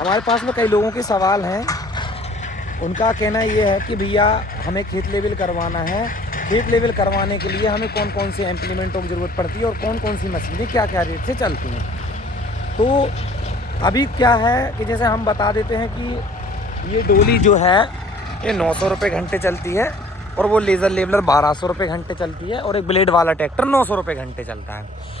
हमारे पास में कई लोगों के सवाल हैं। उनका कहना ये है कि भैया हमें खेत लेवल करवाना है, खेत लेवल करवाने के लिए हमें कौन कौन से इम्प्लीमेंटों की ज़रूरत पड़ती है और कौन कौन सी मशीनें क्या क्या रेट से चलती हैं। तो अभी क्या है कि जैसे हम बता देते हैं कि ये डोली जो है ये 900 रुपये घंटे चलती है, और वो लेज़र लेवलर 1200 रुपये घंटे चलती है, और एक ब्लेड वाला ट्रैक्टर 900 रुपये घंटे चलता है।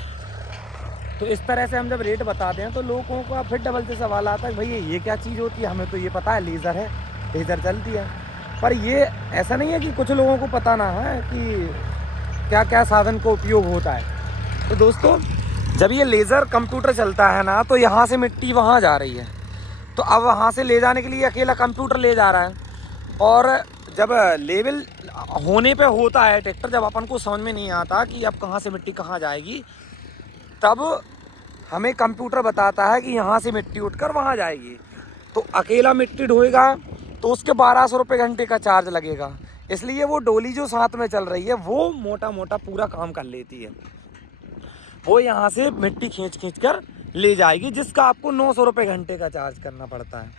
तो इस तरह से हम जब रेट बताते हैं तो लोगों को फिर डबल से सवाल आता है भैया ये क्या चीज़ होती है, हमें तो ये पता है लेज़र है, लेज़र चलती है। पर ये ऐसा नहीं है कि कुछ लोगों को पता ना है कि क्या क्या साधन का उपयोग होता है। तो दोस्तों जब ये लेज़र कंप्यूटर चलता है ना, तो यहाँ से मिट्टी वहाँ जा रही है, तो अब वहाँ से ले जाने के लिए अकेला कंप्यूटर ले जा रहा है। और जब लेवल होने पे होता है ट्रैक्टर, जब अपन को समझ में नहीं आता कि अब कहाँ से मिट्टी कहाँ जाएगी, तब हमें कंप्यूटर बताता है कि यहाँ से मिट्टी उठकर वहाँ जाएगी। तो अकेला मिट्टी ढोएगा तो उसके 1200 रुपये घंटे का चार्ज लगेगा। इसलिए वो डोली जो साथ में चल रही है वो मोटा मोटा पूरा काम कर लेती है। वो यहाँ से मिट्टी खींच खींच कर ले जाएगी, जिसका आपको 900 रुपये घंटे का चार्ज करना पड़ता है।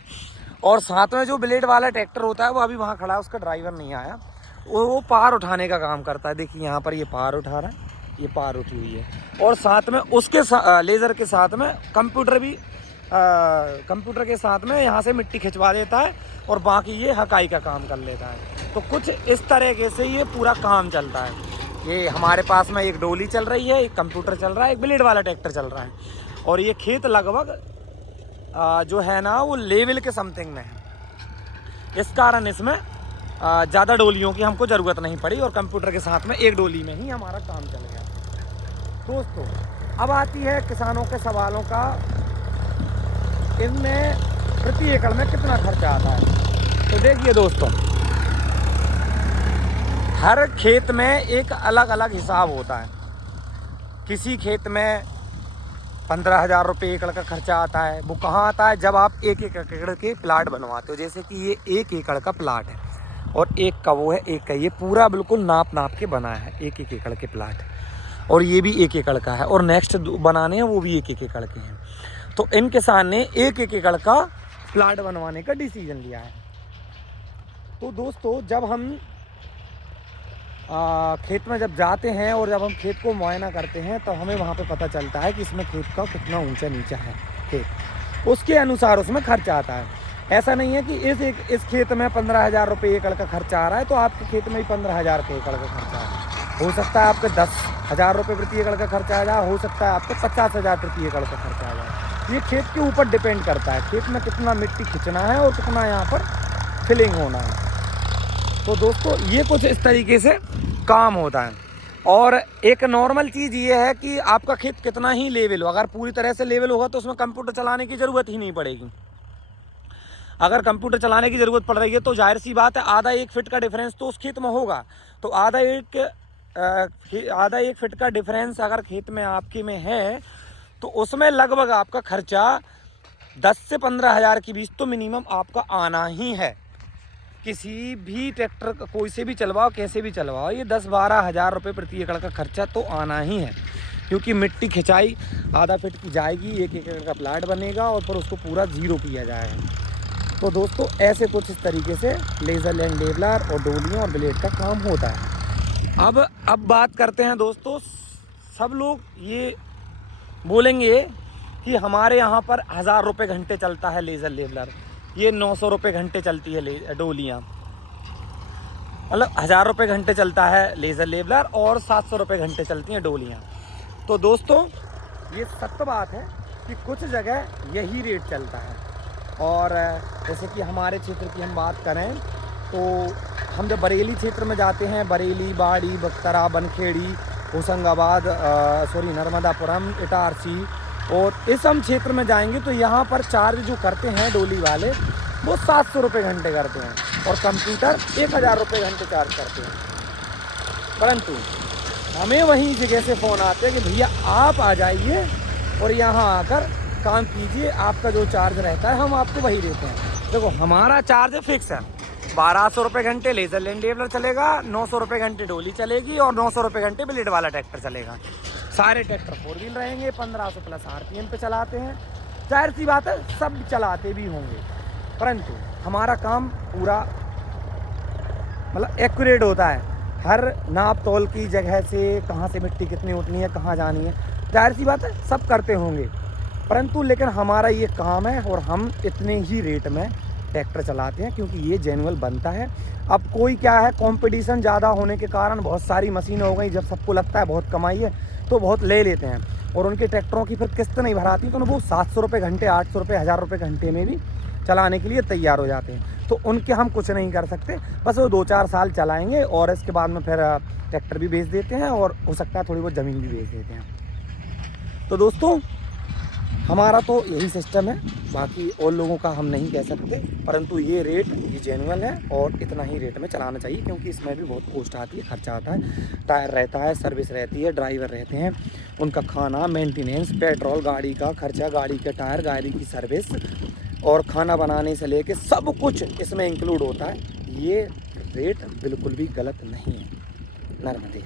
और साथ में जो ब्लेड वाला ट्रैक्टर होता है वो अभी वहाँ खड़ा है, उसका ड्राइवर नहीं आया, वो पार उठाने का काम करता है। देखिए यहाँ पर ये पार उठा रहा है, ये पार उठी हुई है, और साथ में उसके लेज़र के साथ में कंप्यूटर भी कंप्यूटर के साथ में यहाँ से मिट्टी खिंचवा देता है, और बाकी ये हकाई का काम कर लेता है। तो कुछ इस तरीके से ये पूरा काम चलता है। ये हमारे पास में एक डोली चल रही है, एक कंप्यूटर चल रहा है, एक ब्लेड वाला ट्रैक्टर चल रहा है, और ये खेत लगभग जो है ना वो लेवल के समथिंग में है। इस कारण इसमें ज़्यादा डोलियों की हमको ज़रूरत नहीं पड़ी, और कंप्यूटर के साथ में एक डोली में ही हमारा काम चल गया। दोस्तों अब आती है किसानों के सवालों का, इनमें प्रति एकड़ में कितना खर्चा आता है। तो देखिए दोस्तों, हर खेत में एक अलग अलग हिसाब होता है। किसी खेत में 15,000 रुपये एकड़ का खर्चा आता है। वो कहाँ आता है, जब आप एक एकड़ के प्लाट बनवाते हो। जैसे कि ये 1 एकड़ का प्लाट है, और एक का वो है, एक का ये पूरा बिल्कुल नाप नाप के बना है 1 एकड़ के प्लाट, और ये भी 1 एकड़ का है, और नेक्स्ट बनाने हैं वो भी 1 एकड़ के हैं। तो इन किसान ने 1 एकड़ का प्लाट बनवाने का डिसीजन लिया है। तो दोस्तों जब हम खेत में जब जाते हैं और जब हम खेत को मुआयना करते हैं, तो हमें वहाँ पे पता चलता है कि इसमें खेत का कितना ऊंचा नीचा है खेत, उसके अनुसार उसमें खर्चा आता है। ऐसा नहीं है कि इस खेत में 15,000 रुपये एकड़ का खर्चा आ रहा है तो आपके खेत में ही 15,000 के एकड़ का खर्चा है। हो सकता है आपके 10,000 रुपये प्रति एकड़ का खर्चा आ जाए, हो सकता है आपको 50,000 प्रति एकड़ का खर्चा आ जाए। ये खेत के ऊपर डिपेंड करता है, खेत में कितना मिट्टी खिंचना है और कितना यहाँ पर फिलिंग होना है। तो दोस्तों ये कुछ इस तरीके से काम होता है। और एक नॉर्मल चीज़ ये है कि आपका खेत कितना ही लेवल हो, अगर पूरी तरह से लेवल होगा तो उसमें कंप्यूटर चलाने की ज़रूरत ही नहीं पड़ेगी। अगर कंप्यूटर चलाने की ज़रूरत पड़ रही है तो जाहिर सी बात है आधा 1 फीट का डिफरेंस तो उस खेत में होगा। तो आधा एक फीट का डिफरेंस अगर खेत में आपके में है तो उसमें लगभग आपका खर्चा 10 से 15,000 के बीच तो मिनिमम आपका आना ही है। किसी भी ट्रैक्टर का कोई से भी चलवाओ, कैसे भी चलवाओ, ये 10-12 हज़ार रुपये प्रति एकड़ का खर्चा तो आना ही है, क्योंकि मिट्टी खिंचाई आधा फीट की जाएगी, 1 एकड़ का प्लाट बनेगा और फिर उसको पूरा ज़ीरो किया जाएगा। तो दोस्तों ऐसे कुछ इस तरीके से लेज़र लैंड लेवलर और डोलियों और ब्लेड का काम होता है। अब बात करते हैं दोस्तों, सब लोग ये बोलेंगे कि हमारे यहाँ पर 1,000 रुपये घंटे चलता है लेज़र लेवलर, ये 900 रुपये घंटे चलती है डोलियाँ, मतलब 1,000 रुपये घंटे चलता है लेज़र लेवलर और 700 रुपये घंटे चलती हैं डोलियाँ। तो दोस्तों ये सत्य बात है कि कुछ जगह यही रेट चलता है। और जैसे कि हमारे क्षेत्र की हम बात करें तो हम जब बरेली क्षेत्र में जाते हैं, बरेली, बाड़ी, बख्तरा, बनखेड़ी, होशंगाबाद, नर्मदापुरम, इटारसी और इस हम क्षेत्र में जाएंगे तो यहाँ पर चार्ज जो करते हैं डोली वाले वो 700 रुपये घंटे करते हैं, और कंप्यूटर 1,000 रुपये घंटे चार्ज करते हैं। परंतु हमें वहीं जगह से फ़ोन आते हैं कि भैया आप आ जाइए और यहाँ आकर काम कीजिए, आपका जो चार्ज रहता है हम आपको वही देते हैं। देखो हमारा चार्ज फिक्स है, 1,200 रुपये घंटे लेज़र लैंड लेवलर चलेगा, 900 रुपये घंटे डोली चलेगी और 900 रुपये घंटे ब्लेड वाला ट्रैक्टर चलेगा। सारे ट्रैक्टर 4 व्हील रहेंगे, 1500 प्लस RPM पे चलाते हैं। जाहिर सी बात है सब चलाते भी होंगे, परंतु हमारा काम पूरा मतलब एक्यूरेट होता है। हर नाप तोल की जगह से कहाँ से मिट्टी कितनी उठनी है, कहाँ जानी है, जाहिर सी बात है सब करते होंगे, परंतु लेकिन हमारा ये काम है और हम इतने ही रेट में ट्रैक्टर चलाते हैं क्योंकि ये जेन्युइन बनता है। अब कोई क्या है, कंपटीशन ज़्यादा होने के कारण बहुत सारी मशीनें हो गई, जब सबको लगता है बहुत कमाई है तो बहुत ले लेते हैं और उनके ट्रैक्टरों की फिर किस्त नहीं भराती, तो वो 700 रुपये घंटे, 800 रुपये, 1000 रुपये घंटे में भी चलाने के लिए तैयार हो जाते हैं। तो उनके हम कुछ नहीं कर सकते, बस वो 2-4 साल चलाएँगे और इसके बाद में फिर ट्रैक्टर भी बेच देते हैं और हो सकता है थोड़ी बहुत ज़मीन भी बेच देते हैं। तो दोस्तों हमारा तो यही सिस्टम है, बाकी और लोगों का हम नहीं कह सकते, परंतु ये रेट ये जेन्युइन है और इतना ही रेट में चलाना चाहिए क्योंकि इसमें भी बहुत कॉस्ट आती है, खर्चा आता है। टायर रहता है, सर्विस रहती है, ड्राइवर रहते हैं, उनका खाना, मेंटेनेंस, पेट्रोल, गाड़ी का खर्चा, गाड़ी के टायर, गाड़ी की सर्विस और खाना बनाने से लेके सब कुछ इसमें इंक्लूड होता है। ये रेट बिल्कुल भी गलत नहीं है। नर्मदे।